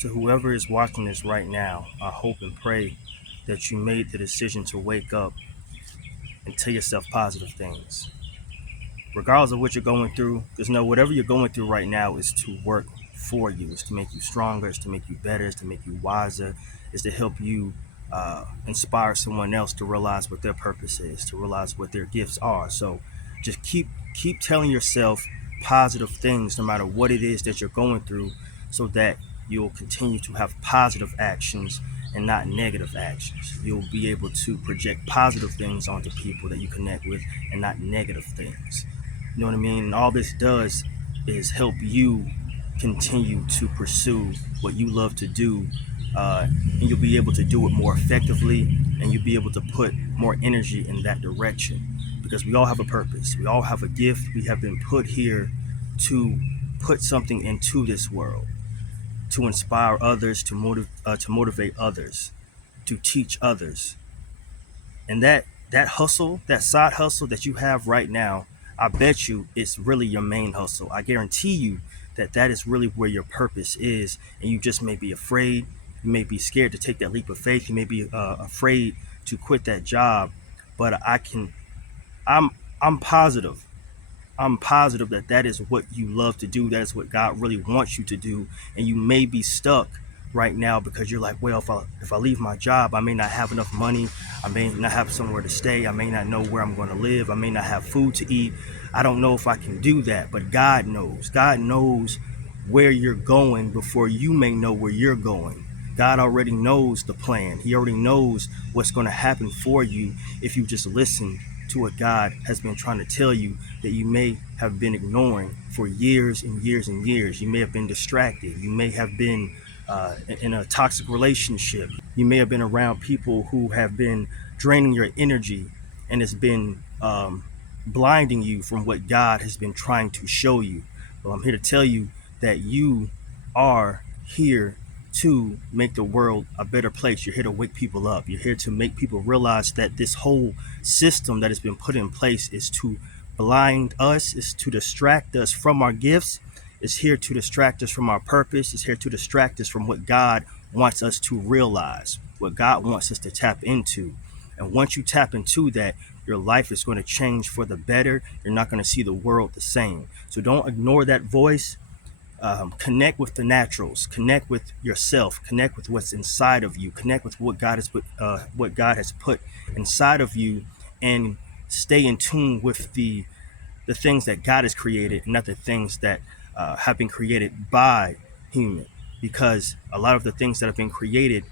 To whoever is watching this right now, I hope and pray that you made the decision to wake up and tell yourself positive things. Regardless of what you're going through, just know whatever you're going through right now is to work for you, is to make you stronger, is to make you better, is to make you wiser, is to help you inspire someone else to realize what their purpose is, to realize what their gifts are. So just keep telling yourself positive things no matter what it is that you're going through, so that you'll continue to have positive actions and not negative actions. You'll be able to project positive things onto people that you connect with and not negative things. You know what I mean? And all this does is help you continue to pursue what you love to do, and you'll be able to do it more effectively, and you'll be able to put more energy in that direction, because we all have a purpose. We all have a gift. We have been put here to put something into this world, to inspire others, to motivate others, to teach others. And that hustle, that side hustle that you have right now, I bet you it's really your main hustle. I guarantee you that that is really where your purpose is, and you just may be afraid. You may be scared to take that leap of faith. You may be afraid to quit that job, but I'm I'm positive. I'm positive that that is what you love to do. That is what God really wants you to do. And you may be stuck right now because you're like, well, if I leave my job, I may not have enough money. I may not have somewhere to stay. I may not know where I'm going to live. I may not have food to eat. I don't know if I can do that. But God knows. God knows where you're going before you may know where you're going. God already knows the plan. He already knows what's going to happen for you if you just listen to what God has been trying to tell you that you may have been ignoring for years and years and years. You may have been distracted. You may have been in a toxic relationship. You may have been around people who have been draining your energy, and it's been blinding you from what God has been trying to show you. Well, I'm here to tell you that you are here to make the world a better place. You're here to wake people up. You're here to make people realize that this whole system that has been put in place is to blind us, is to distract us from our gifts, is here to distract us from our purpose, is here to distract us from what God wants us to realize, what God wants us to tap into. And once you tap into that, your life is going to change for the better. You're not going to see the world the same. So don't ignore that voice. Connect with the naturals, connect with yourself, connect with what's inside of you, connect with what God has put inside of you, and stay in tune with the things that God has created, not the things that have been created by human. Because a lot of the things that have been created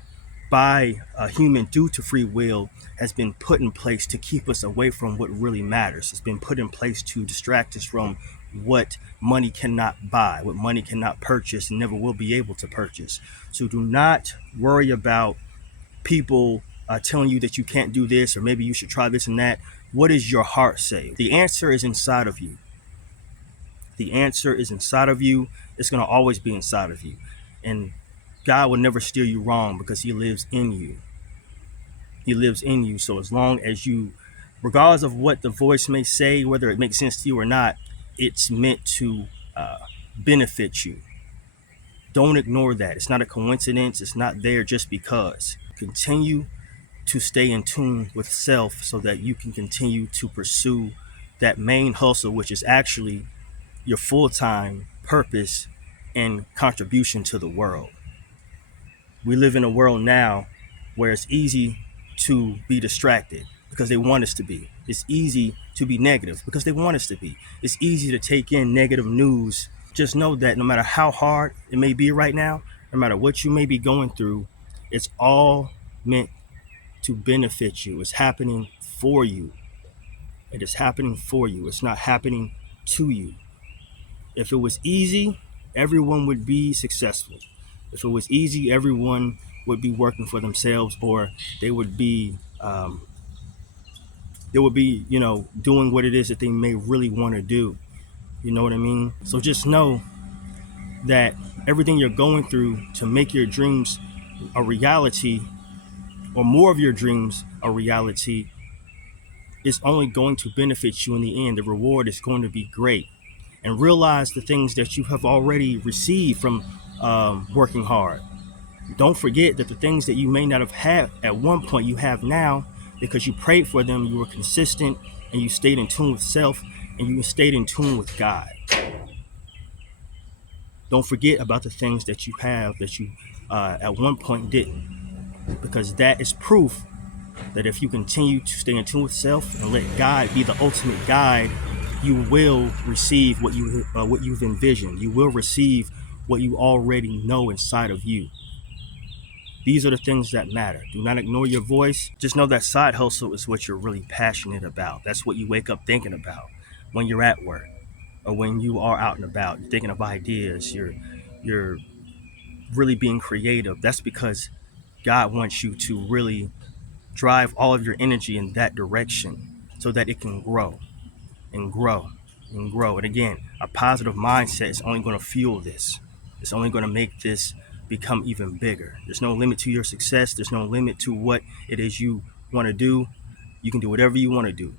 by a human due to free will has been put in place to keep us away from what really matters. It's been put in place to distract us from what money cannot buy, what money cannot purchase, and never will be able to purchase. So do not worry about people telling you that you can't do this, or maybe you should try this and that. What does your heart say? The answer is inside of you. The answer is inside of you. It's going to always be inside of you. And God will never steer you wrong because he lives in you. He lives in you. So as long as you, regardless of what the voice may say, whether it makes sense to you or not, it's meant to benefit you. Don't ignore that. It's not a coincidence. It's not there just because. Continue to stay in tune with self so that you can continue to pursue that main hustle, which is actually your full-time purpose and contribution to the world. We live in a world now where it's easy to be distracted because they want us to be. It's easy to be negative because they want us to be. It's easy to take in negative news. Just know that no matter how hard it may be right now, no matter what you may be going through, it's all meant to benefit you. It's happening for you. It is happening for you. It's not happening to you. If it was easy, everyone would be successful. If it was easy, everyone would be working for themselves, or they would be, doing what it is that they may really want to do. You know what I mean? So just know that everything you're going through to make your dreams a reality, or more of your dreams a reality, is only going to benefit you in the end. The reward is going to be great. And realize the things that you have already received from working hard. Don't forget that the things that you may not have had at one point, you have now because you prayed for them, you were consistent, and you stayed in tune with self, and you stayed in tune with God. Don't forget about the things that you have that you at one point didn't, because that is proof that if you continue to stay in tune with self and let God be the ultimate guide, you will receive what you've envisioned. You will receive what you already know inside of you. These are the things that matter. Do not ignore your voice. Just know that side hustle is what you're really passionate about. That's what you wake up thinking about when you're at work or when you are out and about. You're thinking of ideas. You're really being creative. That's because God wants you to really drive all of your energy in that direction so that it can grow and grow and grow. And again, a positive mindset is only going to fuel this. It's only going to make this become even bigger. There's no limit to your success. There's no limit to what it is you want to do. You can do whatever you want to do.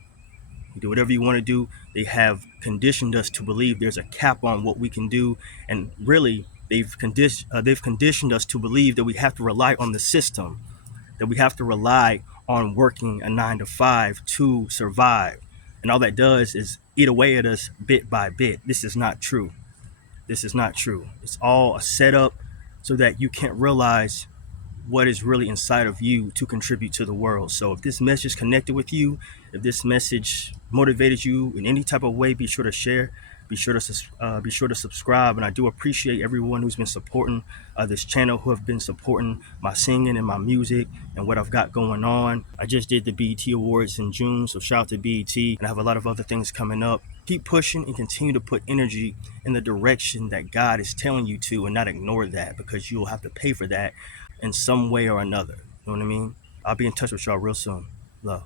You do whatever you want to do. They have conditioned us to believe there's a cap on what we can do, and really, they've conditioned us to believe that we have to rely on the system, that we have to rely on working a 9 to 5 to survive. And all that does is eat away at us bit by bit. This is not true. This is not true. It's all a setup so that you can't realize what is really inside of you to contribute to the world. So if this message connected with you, if this message motivated you in any type of way, be sure to share. Be sure to subscribe, and I do appreciate everyone who's been supporting this channel, who have been supporting my singing and my music and what I've got going on. I just did the BET Awards in June, so shout out to BET, and I have a lot of other things coming up. Keep pushing and continue to put energy in the direction that God is telling you to, and not ignore that, because you'll have to pay for that in some way or another. You know what I mean? I'll be in touch with y'all real soon. Love.